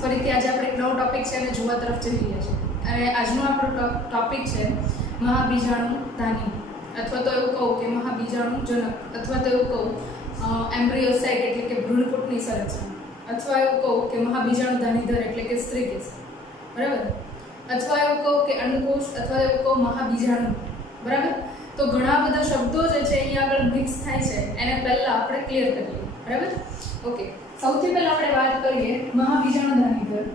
ફરીથી આજે આપણે એક નવો ટોપિક છે અને જોવા તરફ જઈ રહ્યા છીએ અને આજનો આપણો ટોપિક છે મહાબીજાણુ ધાની, અથવા તો એવું કહું કે મહાબીજાણુ જનક, અથવા તો એવું કહું એમ્બ્રિયો સેક એટલે કે ભ્રૂણપૂટની સંરચના, અથવા એવું કહું કે મહાબીજાણુ ધાનીધર એટલે કે સ્ત્રી કેસર, બરાબર, અથવા એવું કહું કે અંડકોષ, અથવા એવું કહું મહાબીજાણુ, બરાબર. તો ઘણા બધા શબ્દો જે છે અહીંયા આગળ મિક્સ થાય છે, એને પહેલા આપણે ક્લિયર કરી લઈએ, બરાબર. ઓકે, સૌથી પહેલા આપણે વાત કરીએ મહાબીજાણુ ધાનીધર.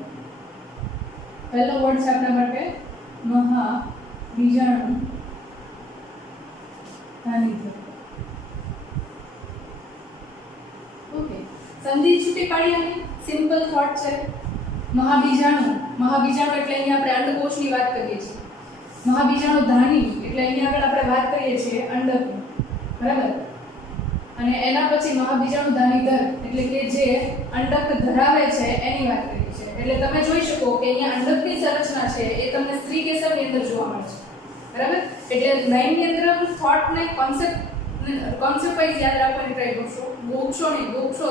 પહેલો વર્ડ છે આપણા માટે મહાબીજાણુ ધાનીધર. ઓકે, સમજી છૂટી પાડી અને સિમ્પલ થોટ છે. મહાબીજાણુ એટલે અહીંયા આપણે અંડકોષની વાત કરીએ છીએ. મહાબીજાણુ ધાની એટલે અહીંયા આગળ આપણે વાત કરીએ છીએ અંડકની, બરાબર. અને એના પછી મહાબીજાણુ ધાનીધર એટલે કે જે અંડક ધરાવે છે એની વાત કરીએ છીએ. એટલે તમે જોઈ શકો કે અહીંયા અંડકની સંરચના છે એ તમને સ્ત્રી કેસરની અંદર જોવા મળે છે, બરાબર. એટલે લાઈનની અંદર થોટને કોન્સેપ્ટ વાઇઝ યાદ રાખવાની ટ્રાય કરશો. ગોખશો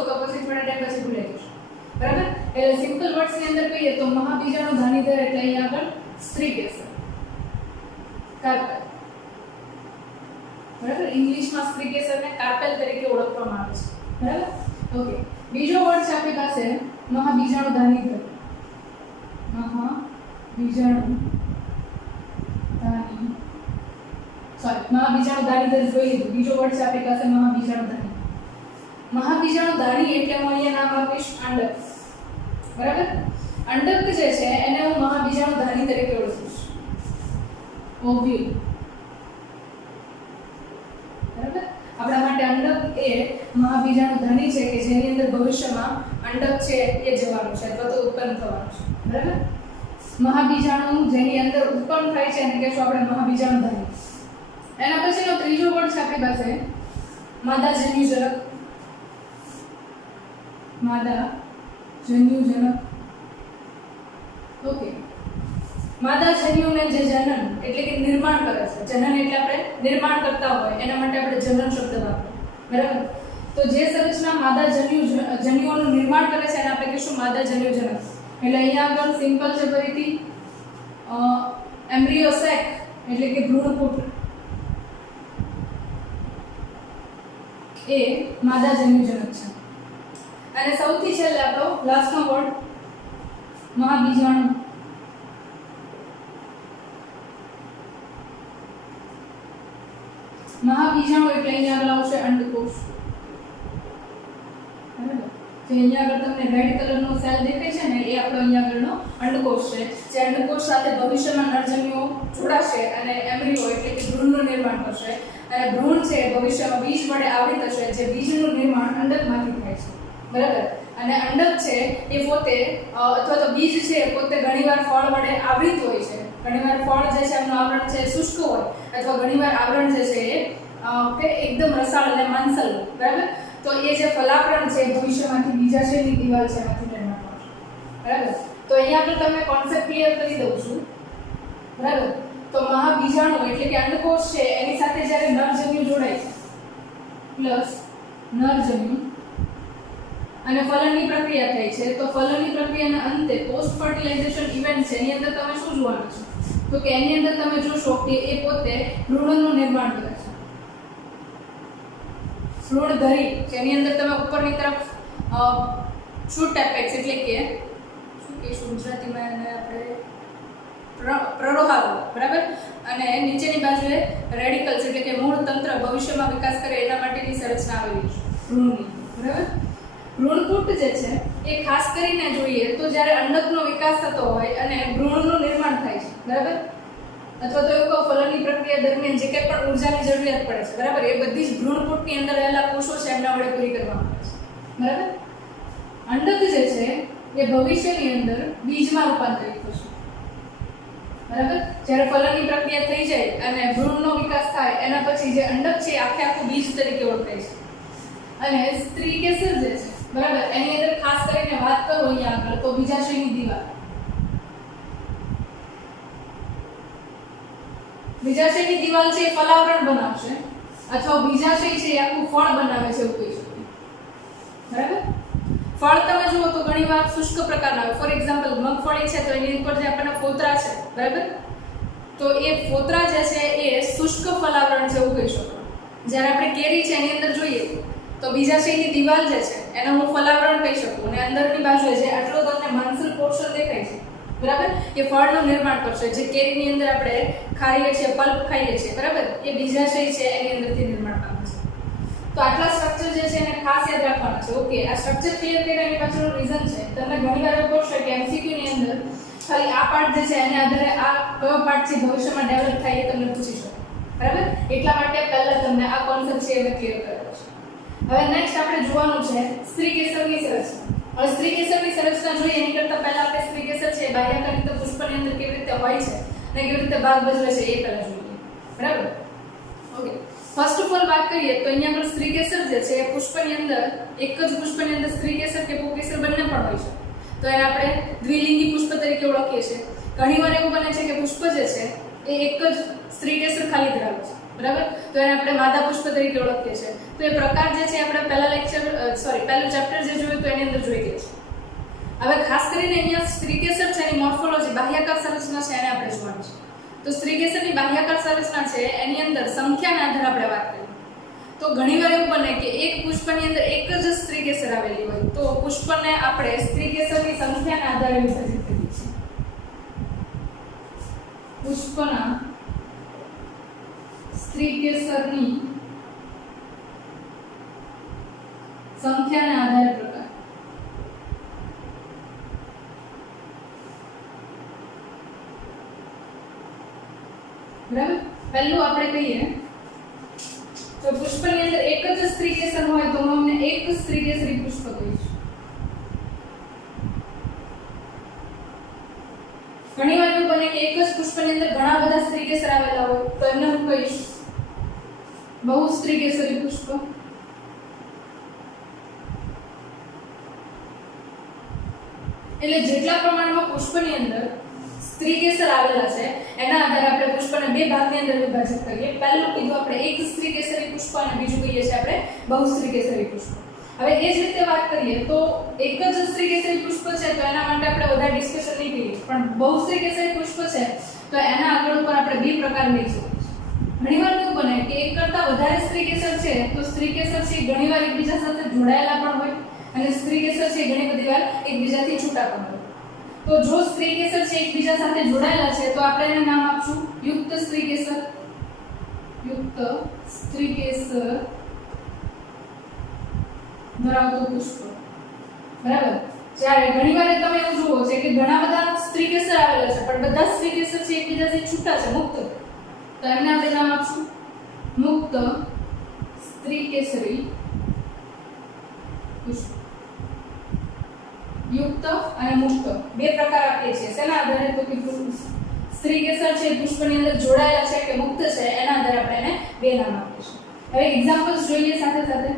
તો પછી થોડા ટાઈમ પછી ભૂલાઈ જશો, બરાબર. એટલે સિમ્પલ વર્ડ્સની અંદર કહીએ તો મહાબીજાણુ ધાનીધર એટલે અહીંયા આગળ સ્ત્રી કેસર, કાર્પેલ, બરાબર. ઇંગ્લિશમાં સ્ત્રી કેસરને કાર્પેલ તરીકે ઓળખવામાં આવે છે, બરાબર. ઓકે, બીજો વર્ડ છે આપણી પાસે મહાબીજાણુ ધાનીધર. મહાબીજાણુ ધાનીધર જોઈ લીધું. બીજો વર્ડ છે આપણી પાસે મહાબીજાણુ ધાની. મહાબીજાણુ ધાની એટલે હું અહીંયા નામ આપીશ અંડક, બરાબર. અંડક જે છે એને હું મહાબીજાણુ ધાની તરીકે ઓળખીશ. ઓવ્યુલ, બરાબર. આપણા માટે અંડક એ મહાબીજાણુ ધાની છે કે જેની અંદર ભવિષ્યમાં અંડક છે એ જવાનું છે અથવા તો ઉત્પન્ન થવાનું છે, બરાબર. મહાબીજાણુ જેની અંદર ઉત્પન્ન થાય છે એને કહેશું આપણે મહાબીજાણુ ધાની. એના પછીનો ત્રીજો વર્ડ છે આપણી પાસે માદાજન્યુજનક. ઓકે, માદાજન્યુને જે જનન એટલે કે નિર્માણ કરે છે, જનન એટલે આપણે નિર્માણ કરતા હોય એના માટે આપણે જનન શબ્દ વાપરીએ, બરાબર. તો જે સંરચના માદાજન્યુઓનું નિર્માણ કરે છે એને આપણે કહીશું માદાજન્યુજનક. એટલે અહીંયા આગળ સિમ્પલ છે ફરીથી એમ્બ્રિયો સેક એટલે કે ભ્રૂણપૂટ એ માદાજન્યુજનક છે. અને સૌથી છેલ્લે આપણો લાસ્ટનો વર્ડ મહાબીજાણુ. મહાબીજાણુ એટલે અહીંયા આગળ આવશે અંડકોષ, બરાબર. જે અહીંયા આગળ તમને રેડ કલરનો સેલ દેખાય છે ને એ આપણો અહીંયા આગળનો અંડકોષ છે. જે અંડકોષ સાથે ભવિષ્યમાં નરજન્યુઓ જોડાશે અને એમ્બ્રિયો એટલે કે ભ્રૂણનું નિર્માણ કરશે. અને ભ્રૂણ છે ભવિષ્યમાં બીજ વડે આવૃત થશે, જે બીજનું નિર્માણ અંડકમાંથી થાય છે, બરાબર. અને અંડક છે એ પોતે અથવા તો બીજ છે પોતે ઘણીવાર ફળ વડે આવૃત હોય છે. ઘણીવાર ફળ જે છે એમનું આવરણ છે શુષ્ક હોય, અથવા ઘણીવાર આવરણ જે છે એ એકદમ રસાળ અને માંસલ હોય, બરાબર. તો એ જે ફલાવરણ છે ભવિષ્યમાંથી બીજાશયની દિવાલ છે એમાંથી નિર્માણ પામશે, બરાબર. તો અહીંયા આપણે તમને કોન્સેપ્ટ ક્લિયર કરી દઉં છું, બરાબર. તો મહાબીજાણુ એટલે કે અંડકોષ છે એની સાથે જ્યારે નરજન્યુ જોડાય છે પ્લસ નરજન્યુ અને ફલનની પ્રક્રિયા થાય છે, તો ફલનની પ્રક્રિયાના અંતે પોસ્ટ ફર્ટિલાઇઝેશન ઇવેન્ટ છે એની અંદર તમે શું જોવાનું છે? તો કે એની અંદર તમે જોશો કે એ પોતે ભ્રૂણનું નિર્માણ કરે છે. ભ્રૂણધરી જેની અંદર તમે ઉપરની તરફ શૂટ એપેક્સ એટલે કે શું કહીશું ગુજરાતીમાં એને આપણે પ્રરોહારો, બરાબર. અને નીચેની બાજુએ રેડિકલ્સ એટલે કે મૂળ તંત્ર ભવિષ્યમાં વિકાસ કરે એના માટેની સંરચના આવેલી છે ભ્રૂણની, બરાબર. ભ્રૂણપૂટ જે છે એ ખાસ કરીને જોઈએ તો જ્યારે અંડકનો વિકાસ થતો હોય અને ભ્રૂણનું નિર્માણ થાય છે, બરાબર. અથવા તો એવું કહો ફલનની પ્રક્રિયા દરમિયાન જે કંઈ પણ ઉર્જાની જરૂરિયાત પડે છે, બરાબર, એ બધી જ ભ્રૂણપૂટની અંદર રહેલા કોષો છે એમના વડે પૂરી કરવામાં આવે છે, બરાબર. અંડક જે છે એ ભવિષ્યની અંદર બીજમાં રૂપાંતરિત થશે, બરાબર. જ્યારે ફલનની પ્રક્રિયા થઈ જાય અને ભ્રૂણનો વિકાસ થાય એના પછી જે અંડક છે આખે આખું બીજ તરીકે ઓળખાય છે. અને સ્ત્રી કેસર જે છે, બરાબર, એની અંદર ખાસ કરીને વાત કરું અહીંયા આગળ તો બીજાશયની દિવાલ. બીજાશયની દિવાલ છે એ ફલાવરણ બનાવશે અથવા બીજાશય છે એ આખું ફળ બનાવે છે એવું કહી શકીએ, બરાબર. ફળ તમે જુઓ તો ઘણીવાર શુષ્ક પ્રકારના હોય. ફોર એક્ઝામ્પલ મગફળી છે તો એની ઉપર જે આપણને ફોતરા છે, બરાબર, તો એ ફોતરા જે છે એ શુષ્ક ફલાવરણ છે એવું કહી શકો. જ્યારે આપણે કેરી છે એની અંદર જોઈએ તો બીજા શેની દિવાલ જે છે એને હું ફલાવરણ કહી શકું, અને અંદરની બાજુએ જે આટલો તમને માંસલ પોર્શન દેખાય છે, બરાબર, એ ફળનું નિર્માણ કરશે. જે કેરીની અંદર આપણે ખાઈએ છીએ, પલ્પ ખાઈએ છીએ, બરાબર, એ બીજા શય છે એની અંદરથી નિર્માણ પામે છે. તો આટલા સ્ટ્રક્ચર જે છે એને ખાસ યાદ રાખવાના છે. ઓકે, આ સ્ટ્રક્ચર ક્લિયર કર્યા એની પાછળનું રીઝન છે. તમને ઘણીવાર એવું પૂછશે કે MCQ ની અંદર ખાલી આ પાર્ટ જે છે એને આધારે આ કયો પાર્ટ છે ભવિષ્યમાં ડેવલપ થાય એ તમને પૂછી શકે, બરાબર. એટલા માટે પહેલા તમને આ કોન્સેપ્ટ છે એ ક્લિયર કરવો છે. હવે નેક્સ્ટ આપણે જોવાનું છે સ્ત્રી કેસરની સંરચના. હવે સ્ત્રી કેસરની સંરચના જોઈએ એની કરતાં પહેલા આપણે સ્ત્રી કેસર છે બાહ્યકાર રીતે પુષ્પની અંદર કેવી રીતે હોય છે અને કેવી રીતે ભાગ ભજવે છે એ પહેલા જોઈએ, બરાબર. ઓકે, ફર્સ્ટ ઓફ ઓલ વાત કરીએ તો અહીંયા આગળ સ્ત્રી કેસર જે છે એ પુષ્પની અંદર એક જ પુષ્પની અંદર સ્ત્રી કેસર કે પુંકેસર બંને પણ હોય છે. તો એને આપણે દ્વિલિંગી પુષ્પ તરીકે ઓળખીએ છીએ. ઘણીવાર એવું બને છે કે પુષ્પ જે છે એ એક જ સ્ત્રી કેસર ખાલી ધરાવે છે, બરાબર, તો એને આપણે માદા પુષ્પ તરીકે ઓળખીએ છીએ. તો એ પ્રકાર જે છે આપણે પહેલું ચેપ્ટર જે જોયું તો એની અંદર જોઈ ગયા છે. હવે ખાસ કરીને અહીંયા સ્ત્રી કેસર છે એની મોર્ફોલોજી બાહ્યાકાર સંરચના છે એને આપણે જોવાની છે. તો સ્ત્રી કેસરની બાહ્યાકાર સંરચના છે એની અંદર સંખ્યાના આધારે આપણે વાત કરીએ તો ઘણીવાર એવું બને કે એક પુષ્પની અંદર એક જ સ્ત્રી કેસર આવેલી હોય તો પુષ્પને આપણે સ્ત્રી કેસરની સંખ્યાના આધારે વિભાજિત કરીએ છીએ. પુષ્પના સ્ત્રી કેસરની સંખ્યાના આધારે પ્રકાર. બરાબર, પહેલું આપણે કહીએ તો પુષ્પની અંદર એક જ સ્ત્રી કેસર હોય તો હું અમને એક સ્ત્રી કેસરી પુષ્પ કહીશ. ઘણીવાર એવું બને કે એક જ પુષ્પની અંદર ઘણા બધા સ્ત્રી કેસર આવેલા હોય તો એમને હું કહીશ બહુ સ્ત્રી કેસરી પુષ્પ. એટલે જેટલા પ્રમાણમાં પુષ્પની અંદર સ્ત્રી કેસર આવેલા છે એના આધારે આપણે પુષ્પને બે ભાગની અંદર વિભાજિત કરીએ. પહેલું કીધું આપણે એક સ્ત્રી કેસરી પુષ્પ અને બીજું કહીએ છીએ આપણે બહુસ્ત્રી કેસરી પુષ્પ. હવે એ જ રીતે વાત કરીએ તો એક જ સ્ત્રી કેસરી પુષ્પ છે તો એના માટે આપણે વધારે ડિસ્કશન નહીં કરીએ, પણ બહુસ્ત્રી કેસરી પુષ્પ છે તો એના આગળ ઉપર આપણે બે પ્રકાર લઈ શકીએ. ઘણીવાર એવું બને કે એક કરતાં વધારે સ્ત્રી કેસર છે તો સ્ત્રી કેસર છે ઘણીવાર એકબીજા સાથે જોડાયેલા પણ હોય અને સ્ત્રી કેસર છે ઘણી બધી વાર એકબીજાથી છૂટા પણ હોય. તો જો સ્ત્રી કેસર છે એકબીજા સાથે જોડાયેલા છે તો આપણે એને નામ આપશું યુક્ત સ્ત્રી કેસર. યુક્ત સ્ત્રી કેસર ધરાવતું પુષ્પ, બરાબર. જ્યારે ઘણીવાર તમે એવું જુઓ છે કે ઘણા બધા સ્ત્રી કેસર આવેલા છે પણ બધા સ્ત્રી કેસર છે એકબીજાથી છૂટા છે, મુક્ત, તો એમને આપણે નામ આપશું મુક્ત સ્ત્રી કેસરી પુષ્પ. યુક્ત અને મુક્ત બે પ્રકાર આપીએ છીએ. શેના આધારે? તો કે સ્ત્રી કેસર છે પુષ્પની અંદર જોડાયેલા છે કે મુક્ત છે એના આધારે આપણે એને બે નામ આપીએ છીએ. હવે એક્ઝામ્પલ્સ જોઈએ સાથે સાથે.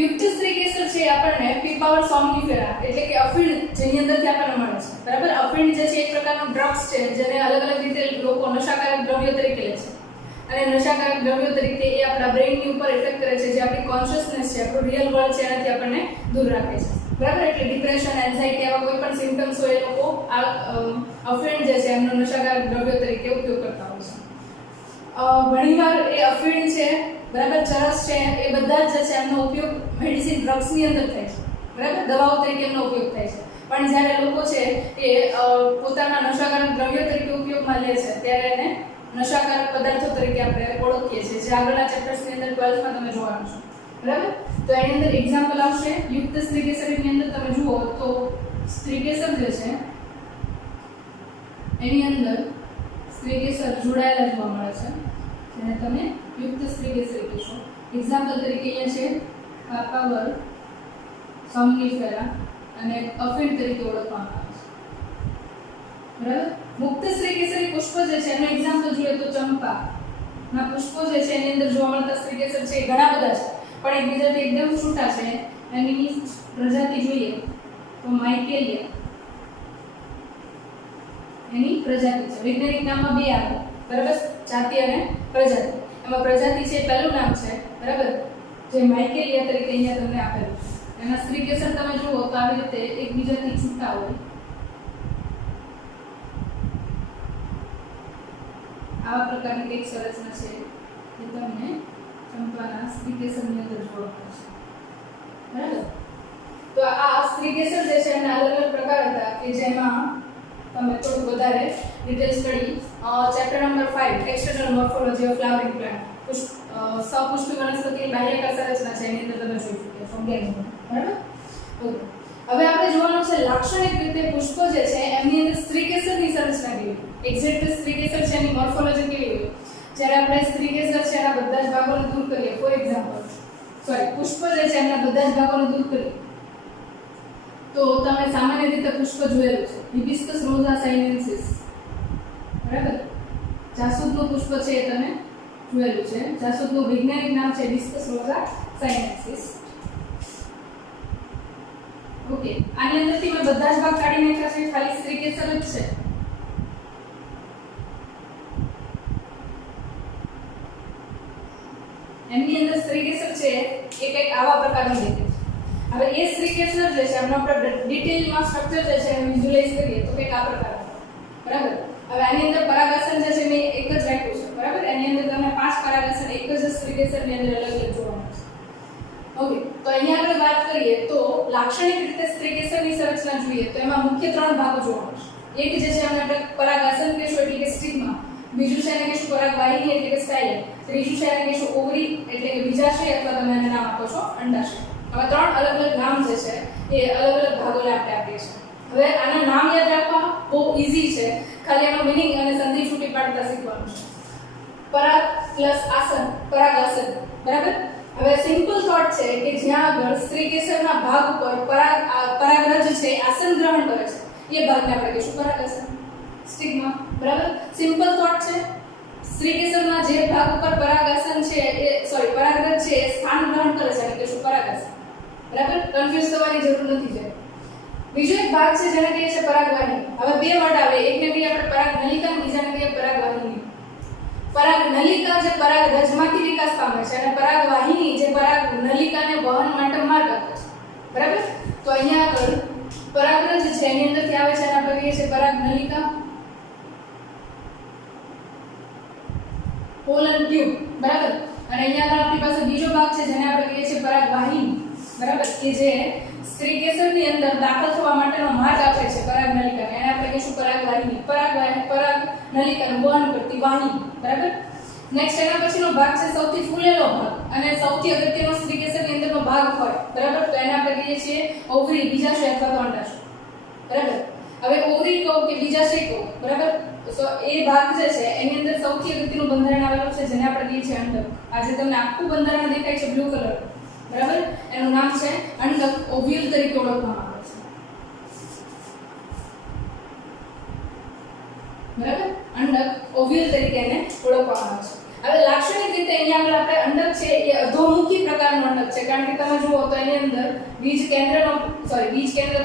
યુક્ત સ્ત્રી કેસર છે આપણને પીપાવર સોમ્નિફેરા એટલે કે અફીણ જેની અંદરથી આપણને મળે છે, બરાબર. અફીણ જે છે એક પ્રકારનું ડ્રગ્સ છે જેને અલગ અલગ રીતે લોકો નશાકારક દ્રવ્ય તરીકે લે છે અને નશાકારક દ્રવ્યો તરીકે એ આપણા બ્રેઇનની ઉપર ઇફેક્ટ કરે છે, જે આપણી કોન્શિયસનેસ છે, આપણું રિયલ વર્લ્ડ છે એનાથી આપણને દૂર રાખે છે, બરાબર. એટલે ડિપ્રેશન, એન્ઝાઇટી આવા કોઈ પણ સિમ્પટમ્સ હોય એ લોકો આ અફીણ જે છે એમનો નશાકારક દ્રવ્ય તરીકે ઉપયોગ કરતા હોય છે. ઘણીવાર એ અફીણ છે, બરાબર, ચરસ છે, એ બધા જ છે એમનો ઉપયોગ મેડિસિન ડ્રગ્સની અંદર થાય છે, બરાબર, દવાઓ તરીકે એમનો ઉપયોગ થાય છે. પણ જ્યારે લોકો છે એ પોતાના નશાકારક દ્રવ્યો તરીકે ઉપયોગમાં લે છે ત્યારે એને નશાકારક પદાર્થો તરીકે આપણે ઓળખીએ છીએ, જે આગળના ચેપ્ટર્સની અંદર 12માં તમે જોવાનું છે, બરાબર. તો એની અંદર એક્ઝામ્પલ આવશે યુક્ત સ્ત્રી કેસરની અંદર તમે જુઓ તો સ્ત્રી કેસર જે છે એની અંદર સ્ત્રી કેસર જોડાયેલા જોવા મળે છે જેને તમે યુક્ત સ્ત્રી કેસર કહેશો. એક્ઝામ્પલ તરીકે અહીંયા છે પાપાવર સોમ્નિફેરા અને અફીણ તરીકે ઓળખવામાં આવે છે, બરાબર. મુક્ત સ્ત્રી કેસરી પુષ્પ જે છે એનું એક્ઝામ્પલ જોઈએ તો ચંપા ના પુષ્પો જે છે એની અંદર જોવા મળતા સ્ત્રી કેસર છે ઘણા બધા છે પણ એકબીજાથી એકદમ છૂટા છે. એની પ્રજાતિ જોઈએ તો માઇકેલિયા એની પ્રજાતિ છે. વૈજ્ઞાનિક નામમાં બે આવે, બરાબર, જાતિ અને પ્રજાતિ. એમાં પ્રજાતિ છે પહેલું નામ છે, બરાબર, જે માઇકેલિયા તરીકે અહીંયા તમને આપેલું છે એના સ્ત્રી કેસર તમે જુઓ તો આવી રીતે એકબીજાથી છૂટા હોય, આવા પ્રકારની એક સંરચના છે જે તમને ચંપાના સ્ત્રી કેસરની અંદર જોવા મળશે, બરાબર? તો આ સ્ત્રી કેસર જે છે એના અલગ અલગ પ્રકાર હતા કે જેમાં તમે થોડું વધારે detail study chapter number 5 external morphology of flowering plant સપુષ્પી વનસ્પતિની બાહ્યક સંરચના છે એની અંદર તમે જોઈ ચૂક્યા છો 11 બરાબર? ઓકે, હવે આપણે જોવાનું છે લાક્ષણિક રીતે પુષ્પો જે છે એમની અંદર સ્ત્રી કેસરની સંરચના કેવી હોય, એક્ઝેક્ટ સ્ત્રી કેસર છે એની મોર્ફોલોજી કેવી હોય. જ્યારે આપણે સ્ત્રી કેસર છે એના બધા જ ભાગોને દૂર કરીએ, ફોર એક્ઝામ્પલ પુષ્પ જે છે એના બધા જ ભાગોને દૂર કરીએ તો તમે સામાન્ય રીતે પુષ્પ જોયેલું છે હિબિસ્કસ રોઝા સાઇનેન્સિસ, બરાબર? જાસૂદનું પુષ્પ છે એ તમે જોયેલું છે, જાસૂદનું વૈજ્ઞાનિક નામ છે હિબિસ્કસ રોઝા સાઇનેન્સિસ. ઓકે, આની અંદરથી મેં બધા જ ભાગ કાઢી નાખ્યા છે, ખાલી સ્ત્રી કેસર જ છે. એમની અંદર સ્ત્રી કેસર છે એ કંઈક આવા પ્રકારનું દેખાય છે. હવે એ સ્ત્રી કેસર જે છે એમનો આપણે ડિટેલમાં સ્ટ્રક્ચર જે છે વિઝ્યુઅલાઇઝ કરીએ તો કંઈક આ પ્રકારનું, બરાબર? હવે આની અંદર પરાગાસન જે છે મેં એક જ રાખ્યું છે, બરાબર? એની અંદર તમને 5 પરાગાસન એક જ સ્ત્રી કેસરની અંદર અલગ અલગ જોવા મળશે. ઓકે, તો અહીંયા આપણે વાત કરીએ તો લાક્ષણિક રીતે સ્ત્રી કેસરની સંરચના જોઈએ તો એમાં મુખ્ય 3 ભાગો જોવા મળશે. એક જે છે આપણે પરાગાસન કહેશું એટલે કે સ્ટિગ્મા, બીજું છે એને કહેશું પરાગવાહિની એટલે કે સ્ટાઇલમ, ત્રીજું છે એને કહેશું ઓવરી એટલે કે બીજાશય અથવા તમે એને નામ આપો છો અંડાશય. હવે 3 અલગ અલગ નામ જે છે એ અલગ અલગ ભાગોને આપણે આપીએ છીએ. હવે આના નામ યાદ રાખવા બહુ ઈઝી છે, ખાલી એનો મીનિંગ અને સંધિ છૂટી પાડતા શીખવાનું છે. પરાગ પ્લસ આસન, પરાગાસન, બરાબર? હવે સિમ્પલ થોટ છે કે જ્યાં આગળ સ્ત્રી કેસરના ભાગ ઉપર પરાગરજ છે આસન ગ્રહણ કરે છે એ ભાગને આપણે કહીશું પરાગાસન, સ્ટિગ્મા, બરાબર? સિમ્પલ થોટ છે. સ્ત્રી કેસરના જે ભાગ ઉપર પરાગાસન છે એ પરાગરજ છે એ સ્થાન ગ્રહણ કરે છે એટલે કહીશું પરાગાસન, બરાબર? કન્ફ્યુઝ થવાની જરૂર નથી. છે બીજો એક ભાગ છે જેને કહીએ છીએ પરાગવાહિની. હવે બે વર્ડ આવે, એકને કહીએ આપણે પરાગનલિકા અને બીજાને કહીએ પરાગવાહિની. પરાગનલિકા જે પરાગરજમાંથી વિકાસ પામે છે અને પરાગવાહિની જે પરાગનલિકાને વહન માટે માર્ગ આપે છે, બરાબર? તો અહીંયા આગળ પરાગરજ છે એની અંદરથી આવે છે અને આપણે કહીએ છીએ પરાગનલિકા, પોલન ટ્યુબ, બરાબર? અને અહીંયા આગળ આપણી પાસે બીજો ભાગ છે જેને આપણે કહીએ છીએ પરાગવાહિની, બરાબર? કે જે સ્ત્રી કેસરની અંદર દાખલ થવા માટેનો માર્ગ આપે છે પરાગનલિકાને, એને આપણે કહીશું પરાગવાહિની. પરાગનલિકાનું વહન કરતી વાહિની, બરાબર? નેક્સ્ટ એના પછીનો ભાગ છે સૌથી ફૂલેલો ભાગ અને સૌથી અગત્યનો સ્ત્રી કેસરની અંદરનો ભાગ હોય, બરાબર? તો એને આપણે કહીએ છીએ ઓવરી, બીજાશય અથવા તો અંડાશય, બરાબર? હવે ઓવરી કહો કે બીજાશય કહો, બરાબર? તો એ ભાગ જે છે એની અંદર સૌથી અગત્યનું બંધારણ આવેલું છે જેને આપણે કહીએ છીએ અંડક. આજે તમને આખું બંધારણ દેખાય છે બ્લુ કલર, બરાબર? એનું નામ છે અંડક, ઓવ્યુલ તરીકે ઓળખવામાં આવે છે, બરાબર? અંડક, ઓવ્યુલ તરીકે એને ઓળખવામાં આવે છે. હવે લાક્ષણિક રીતે અહીંયા આગળ આપણે અંડક છે એ અધોમુખી પ્રકારનું અંડક છે, કારણ કે તમે જુઓ તો એની અંદર બીજ કેન્દ્ર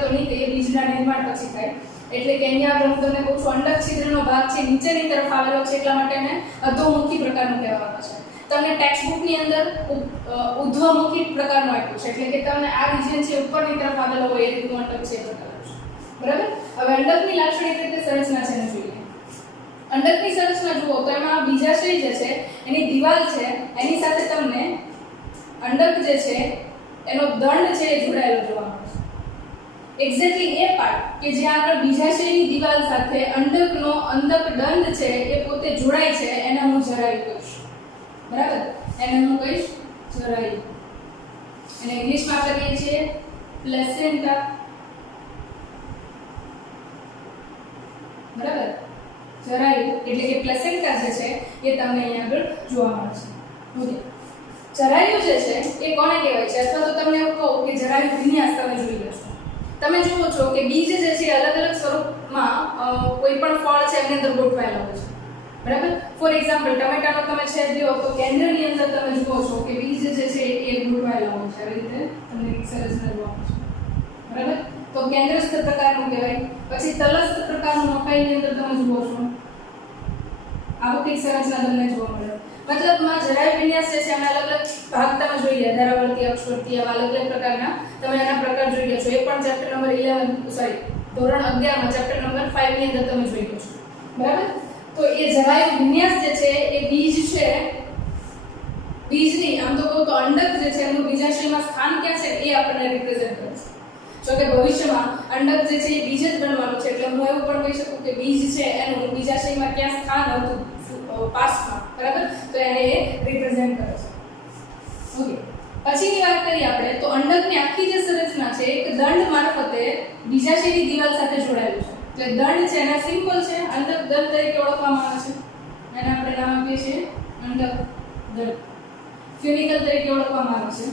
તો નહીં કહીએ, બીજના નિર્માણ પછી થાય, એટલે કે અહીંયા આગળ હું તમને કહું છું અંડક છિદ્રનો ભાગ છે નીચેની તરફ આવેલો છે એટલા માટે એને અધોમુખી પ્રકારનું કહેવામાં આવે છે. તમને ટેક્સ્ટ બુકની અંદર ઉધ્વમુખી પ્રકારનું આપ્યું છે, એટલે કે તમને આ રિજિયન છે ઉપરની તરફ આવેલો હોય એ રીતનું અંડક છે બતાવ્યું છે, બરાબર? હવે અંડકની લાક્ષણિક રીતે સંરચના છે એને જોઈએ. અંડકની સંરચના જુઓ તો એમાં બીજાશય જે છે એની દિવાલ છે એની સાથે તમને અંડક જે છે એનો દંડ છે એ જોડાયેલો જોવા મળે છે. એક્ઝેક્ટલી એ પાર્ટ કે જ્યાં આગળ બીજાશયની દિવાલ સાથે અંડકનો અંડક દંડ છે એ પોતે જોડાય છે એને હું જરાયુ કહીશ, બરાબર? એને હું કહીશ જરાયુ. અને ઇંગ્લિશમાં આપણે કહીએ છીએ પ્લેસેન્ટા, બરાબર? જરાયુ એટલે કે પ્લેસેન્ટા જે છે એ તમને અહીંયા આગળ જોવા મળે છે. ઓકે, જરાયુ જે છે એ કોને કહેવાય છે, અથવા તો તમને એવું કહું કે જરાયુ વિન્યાસ તમે જોઈ લો છો. તમે જુઓ છો કે બીજ જે છે અલગ અલગ સ્વરૂપમાં કોઈ પણ ફળ છે એની અંદર ગોઠવાયેલા હોય છે, બરાબર? ફોર એક્ઝામ્પલ ટમેટાનો તમે છેદ લ્યો તો કેન્દ્રની અંદર તમે જુઓ છો કે બીજ જે છે એ ગોઠવાયેલા હોય છે, આવી રીતે તમને એક સંરચના જોવા મળશે, બરાબર? તો કેન્દ્રસ્થ પ્રકારનું કહેવાય. પછી તલસ્થ પ્રકારનું મકાઈની અંદર તમે જુઓ છો આવું કંઈક સંરચના તમને જોવા મળે. મતલબમાં જરાય વિન્યાસ જે છે એના અલગ અલગ ભાગ તમે જોઈ ગયા, ધારાવર્તી, અક્ષવર્તી, આવા અલગ અલગ પ્રકારના તમે એના પ્રકાર જોઈ ગયા છો. એ પણ ચેપ્ટર નંબર 11 સોરી ધોરણ 11 માં ચેપ્ટર નંબર 5 ની અંદર તમે જોઈ ગયા છો. બરાબર? તો એ જરાય વિન્યાસ જે છે એ બીજ છે, બીજની આમ તો કહું તો અંડક જે છે એનું બીજાશયમાં સ્થાન ક્યાં છે એ આપણને રિપ્રેઝન્ટ કરે છે. જો કે ભવિષ્યમાં અંડક જે છે એ બીજ જ બનવાનું છે, એટલે હું એવું પણ કહી શકું કે બીજ છે એનું બીજાશયમાં ક્યાં સ્થાન હતું પાસ્ટમાં. બરાબર? તો એને એ રિપ્રેઝન્ટ કરે છે. ઓકે, પછીની વાત કરીએ આપણે તો અંડકની આખી જે સંરચના છે એક દંડ મારફતે બીજાશયની દિવાલ સાથે જોડાયેલું છે. તો દંડ છે એના સિમ્બોલ છે અંડક દંડ તરીકે ઓળખવામાં આવે છે. એને આપણે નામ આપીએ છીએ અંડક દંડ. ફ્યુનિકલ તરીકે ઓળખવામાં આવે છે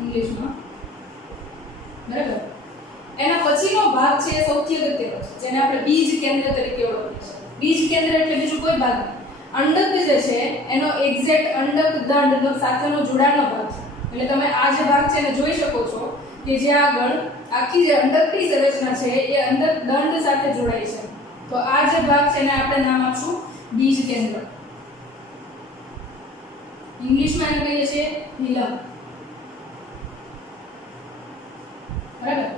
ઇંગ્લિશમાં. બરાબર? એના પછીનો ભાગ છે સૌથી અગત્યનો છે, જેને આપણે બીજ કેન્દ્ર તરીકે ઓળખીએ છીએ. બીજ કેન્દ્ર એટલે બીજું કોઈ ભાગ નહીં. અંડક જે છે એનો એક્ઝેક્ટ અંડક દંડનો સાથેનો જોડાણનો ભાગ છે. એટલે તમે આ જે ભાગ છે એને જોઈ શકો છો કે જ્યાં આગળ આખી જે અંડકની સંરચના છે એ અંડક દંડ સાથે જોડાય છે. તો આ જે ભાગ છે એને આપણે નામ આપશું બીજ કેન્દ્ર. ઇંગ્લિશમાં એને કહીએ છીએ ફિલમ. બરાબર?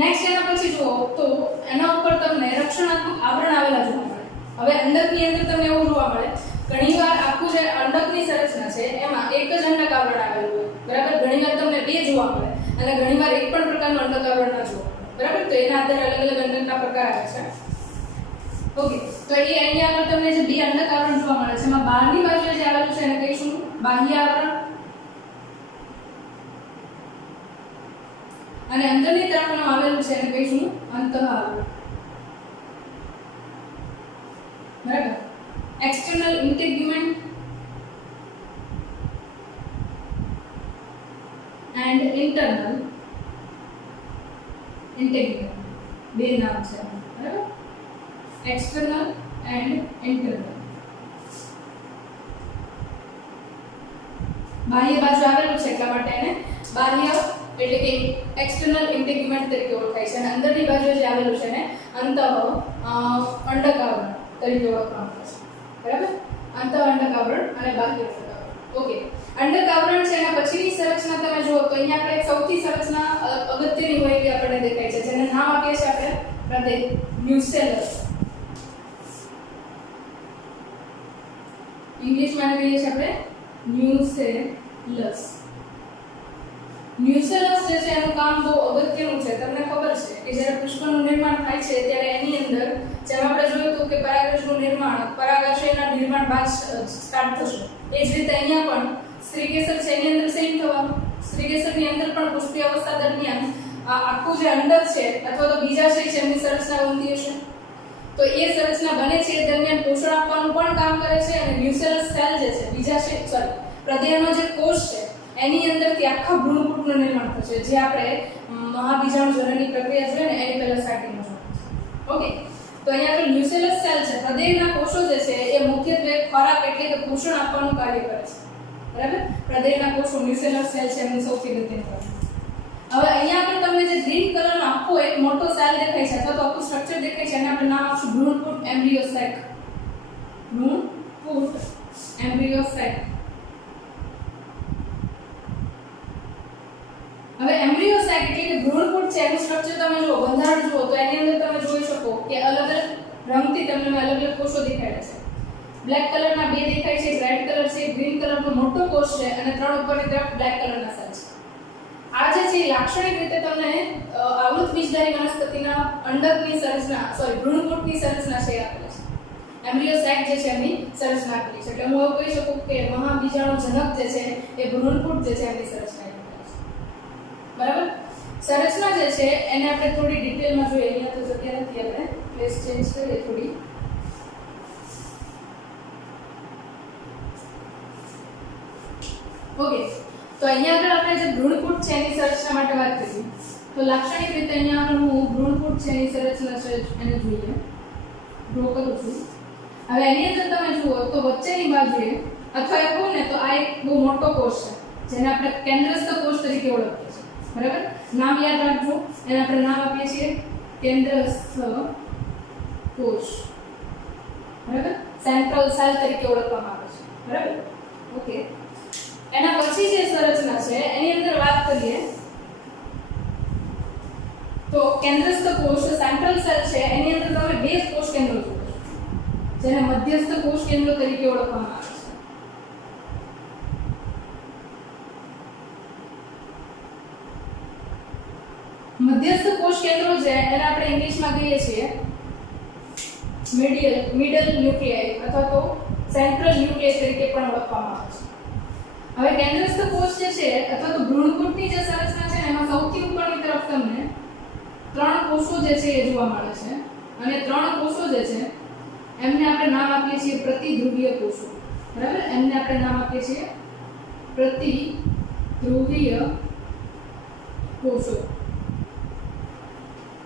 નેક્સ્ટ એના પછી જુઓ તો એના ઉપર તમને રક્ષણાત્મક આવરણ આવેલા જોવા મળે. હવે અંડકની અંદર તમને એવું જોવા મળે ઘણીવાર આખું જે અંડકની સંરચના છે એમાં એક જ અંડક આવરણ આવેલું હોય. બરાબર? ઘણીવાર તમને બે જોવા મળે અને ઘણીવાર એક પણ પ્રકારનું અંડક આવરણ ના જોવા મળે. બરાબર? તો એના આધારે અલગ અલગ અંડકના પ્રકાર આવે છે. ઓકે, તો એ અહીંયા આગળ તમને જે બે અંડક આવરણ જોવા મળે છે એમાં બહારની બાજુએ જે આવેલું છે એને કહીશું બાહ્ય આવરણ અને અંદરની તરફનું આવેલું છે એને કહીશું અંતઃ આવરણ. બરાબર? એક્સટર્નલ ઇન્ટેગ્યુમેન્ટ એન્ડ ઇન્ટરનલ ઇન્ટેગ્યુમેન્ટ બે નામ છે. બરાબર? External and internal. બાહ્ય બાજુ આવેલું છે એટલા માટે એને બાહ્ય એટલે કે એક્સટર્નલ ઇન્ટેગ્યુમેન્ટ તરીકે ઓળખાય છે અને અંદરની બાજુ જે આવેલું છે એને અંતઃ અંડક આવરણ તરીકે ઓળખવામાં આવે છે. બરાબર? અંતઃ અંડક આવરણ અને બાહ્ય અંડક આવરણ. ઓકે, અંડક આવરણ છે એના પછીની સંરચના તમે જુઓ તો અહીંયા આપણે સૌથી સંરચના અગત્યની હોય એવી આપણને દેખાય છે, જેને નામ આપીએ છીએ આપણે હૃદય ન્યુસેલસ. ઇંગ્લિશમાં કહીએ છીએ આપણે ન્યુસેલસ. ન્યુસેલસ જે છે એનું કામ બહુ અગત્યનું છે. તમને ખબર છે કે જ્યારે પુષ્પનું નિર્માણ થાય છે ત્યારે એની અંદર જેમ આપણે જોયું હતું કે પરાગરજનું નિર્માણ પરાગાશયના નિર્માણ બાદ સ્ટાર્ટ થશે, એ જ રીતે અહીંયા પણ સ્ત્રીકેસર છે એની અંદર સેમ થવાનું. સ્ત્રીકેસરની અંદર પણ પુષ્પીય અવસ્થા દરમિયાન આખું જે અંડક છે અથવા તો બીજાશય છે એમની સંરચના બનતી હશે. તો એ સંરચના બને છે એ દરમિયાન પોષણ આપવાનું પણ કામ કરે છે અને ન્યુસેલસ સેલ જે છે બીજાશય પ્રદેહનો જે કોષ છે એની અંદરથી આખા ભ્રૂણપુટનું નિર્માણ થશે, જે આપણે મહાબીજાણુ જનનની પ્રક્રિયા જોઈએ ને એની પહેલા સ્ટાર્ટિંગમાં જોવાનું છે. ઓકે, તો અહીંયા આગળ ન્યુસેલસ સેલ છે, હૃદયના કોષો જે છે એ મુખ્યત્વે ખોરાક એટલે કે પોષણ આપવાનું કાર્ય કરે છે. બરાબર? હૃદયના કોષો ન્યુસેલસ સેલ છે એમની સૌથી અગત્યનું. હવે અહીંયા આગળ તમને જે ગ્રીન કલરનો આખો એક મોટો સેલ દેખાય છે અથવા તો આખું સ્ટ્રક્ચર દેખાય છે એને આપણે નામ આપશું ભ્રૂણપુટ એમ્બ્રિયો સેક. ભ્રૂણપુટ એમ્બ્રિયો સેક. હવે એમ્બ્રિયો સેક એટલે કે ભ્રૂણપુટ છે એનું સ્ટ્રક્ચર તમે જુઓ, બંધારણ જુઓ તો એની અંદર તમે જોઈ શકો કે અલગ અલગ રંગથી તમને અલગ અલગ કોષો દેખાય છે. બ્લેક કલરના બે દેખાય છે, રેડ કલર છે, ગ્રીન કલરનો મોટો કોષ છે અને ત્રણ ઉપરની તરફ બ્લેક કલરના સેલ છે. આ જે છે લાક્ષણિક રીતે તમને આવૃત બીજધારી વનસ્પતિના અંડકની સંરચના ભ્રૂણપુટની સંરચના છે આપેલી છે. એમ્બ્રિયો સેક જે છે એમની સંરચના આપેલી છે. એટલે હું એવું કહી શકું કે મહાબીજાણુ જનક જે છે એ ભ્રૂણપુટ જે છે એમની સંરચના આપેલી છે. બરાબર? સંરચના જે છે એને આપણે થોડી ડિટેલમાં જોઈએ. અહીંયા તો જગ્યા નથી, આપણે પ્લેસ ચેન્જ કરીએ થોડી. ઓકે, તો અહીંયા આગળ આપણે જે ભ્રૂણપુટ છે એની સંરચના માટે વાત કરીએ તો લાક્ષણિક રીતે અહીંયા આગળ હું ભ્રૂણપુટ છે એની સંરચના છે એને જોઈએ ડ્રો કરું છું. હવે એની અંદર તમે જુઓ તો વચ્ચેની બાજુએ અથવા એવું કહું ને તો આ એક બહુ મોટો કોષ છે જેને આપણે કેન્દ્રસ્થ કોષ તરીકે ઓળખીએ છીએ. બરાબર? નામ યાદ રાખજો, એને આપણે નામ આપીએ છીએ કેન્દ્રસ્થ કોષ. બરાબર? સેન્ટ્રલ સેલ તરીકે ઓળખવામાં આવે છે. બરાબર. ઓકે, એના પછી જે સંરચના છે એની અંદર વાત કરીએ તો કેન્દ્રસ્થ કોષ સેન્ટ્રલ સેલ છે એની અંદર તમે બે કોષ કેન્દ્રો જોશો જેને મધ્યસ્થ કોષ કેન્દ્રો તરીકે ઓળખવામાં આવે છે. મધ્યસ્થ કોષ કેન્દ્રો છે એને આપણે ઇંગ્લિશમાં કહીએ છીએ મિડલ ન્યુક્લિયસ અથવા તો સેન્ટ્રલ ન્યુક્લિયસ તરીકે પણ ઓળખવામાં આવે છે. હવે કેન્દ્રસ્થ કોષ જે છે અથવા તો ભ્રૂણપૂટની જે સંરચના છે એમાં સૌથી ઉપરની તરફ તમને ત્રણ કોષો જે છે એ જોવા મળે છે અને ત્રણ કોષો જે છે એમને આપણે નામ આપીએ છીએ પ્રતિધ્રુવીય કોષો. બરાબર, એમને આપણે નામ આપીએ છીએ પ્રતિધ્રુવીય કોષો.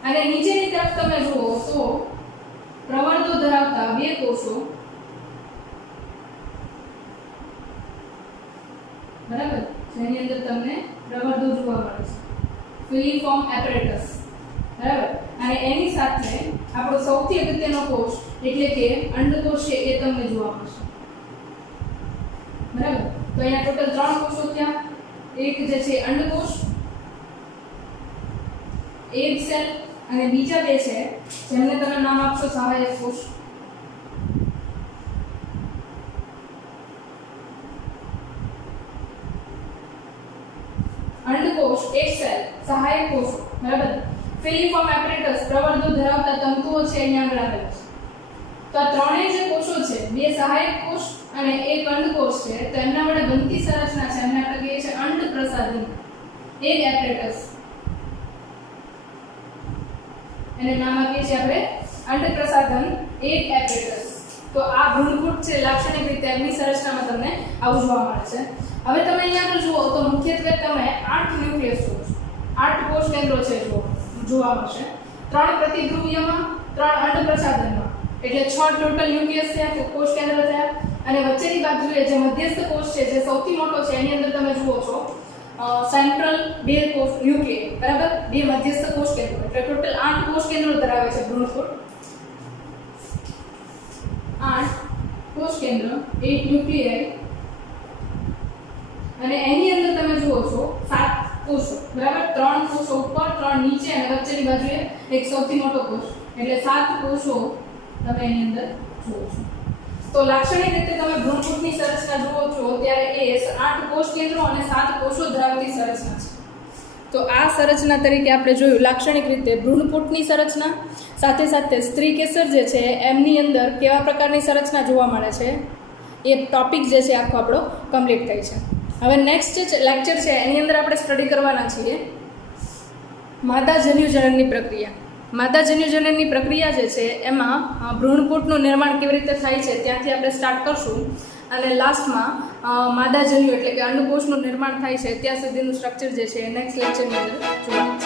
અને નીચેની તરફ તમે જુઓ તો પ્રવર્ધો ધરાવતા બે કોષો, બરાબર, જેની અંદર તમને પ્રવર્ધો જોવા મળે છે, ફિલિફોર્મ એપરેટસ. બરાબર, અને એની સાથે આપણો સૌથી અગત્યનો કોષ એટલે કે અંડકોષ છે એ તમને જોવા મળશે. બરાબર, તો અહીંયા ટોટલ ત્રણ કોષો થયા. એક જે છે અંડકોષ, એગ સેલ, અને બીજા બે છે જેમને તમે નામ આપશો સહાયક કોષ. અંડકોષ, એગ સેલ, સહાયક કોષ. બરાબર, ફિલિફોર્મ એપરેટસ પ્રવર્ધો ધરાવતા તંતુઓ છે અહીંયા આગળ આવેલા છે. તો આ ત્રણેય જે કોષો છે, બે સહાયક કોષ અને એક અંડકોષ છે, તો એમના વડે બનતી સંરચના છે એમને આપણે કહીએ છીએ અંડ પ્રસાધન, એગ એપરેટસ. એને નામ આપીએ છીએ આપણે અંડ પ્રસાધન, એગ એપરેટસ. તો આ ભ્રૂણપૂટ છે લાક્ષણિક રીતે એમની સંરચનામાં તમને આવું જોવા મળે છે. હવે તમે અહીંયા આગળ જુઓ તો મુખ્યત્વે તમે 8 ન્યુક્લિયસ જુઓ છો, 8 કોષ કેન્દ્રો છે જોવા મળશે. 3 પ્રતિધ્રુવીયમાં, 3 અંડ પ્રસાધનમાં, એટલે 6 ટોટલ ન્યુક્લિયસ થયા કે કોષ કેન્દ્ર થયા. અને વચ્ચેની બાજુએ જે મધ્યસ્થ કોષ છે જે સૌથી મોટો છે એની અંદર તમે જુઓ છો સેન્ટ્રલ બે કોષ ન્યુક્લિયસ. બરાબર, બે મધ્યસ્થ કોષ કેન્દ્રો, એટલે ટોટલ 8 કોષ કેન્દ્રો ધરાવે છે ભ્રૂણપૂટ. 8 કોષ કેન્દ્ર, 8 ન્યુક્લિયસ, અને એની અંદર તમે જુઓ છો 7 કોષો. બરાબર, 3 કોષો ઉપર, 3 નીચે અને વચ્ચેની બાજુએ એક સૌથી મોટો કોષ, એટલે 7 કોષો તમે એની અંદર જુઓ છો. તો લાક્ષણિક રીતે તમે ભ્રૂણપૂટની સંરચના જુઓ છો ત્યારે એ 8 કોષ કેન્દ્રો અને 7 કોષો ધરાવતી સંરચના છે. તો આ સંરચના તરીકે આપણે જોયું લાક્ષણિક રીતે ભ્રૂણપૂટની સંરચના, સાથે સાથે સ્ત્રી કેસર જે છે એમની અંદર કેવા પ્રકારની સંરચના જોવા મળે છે એ ટોપિક જે છે આખો આપણો કમ્પ્લીટ થાય છે. હવે નેક્સ્ટ લેક્ચર છે એની અંદર આપણે સ્ટડી કરવાના છીએ માદા જન્યુજનનની પ્રક્રિયા. માદા જન્યુજનનની પ્રક્રિયા જે છે એમાં ભ્રૂણપૂટનું નિર્માણ કેવી રીતે થાય છે ત્યાંથી આપણે સ્ટાર્ટ કરશું અને લાસ્ટમાં માદા જન્યુ એટલે કે અંડકોષનું નિર્માણ થાય છે ત્યાં સુધીનું સ્ટ્રક્ચર જે છે નેક્સ્ટ લેક્ચરની અંદર જોવા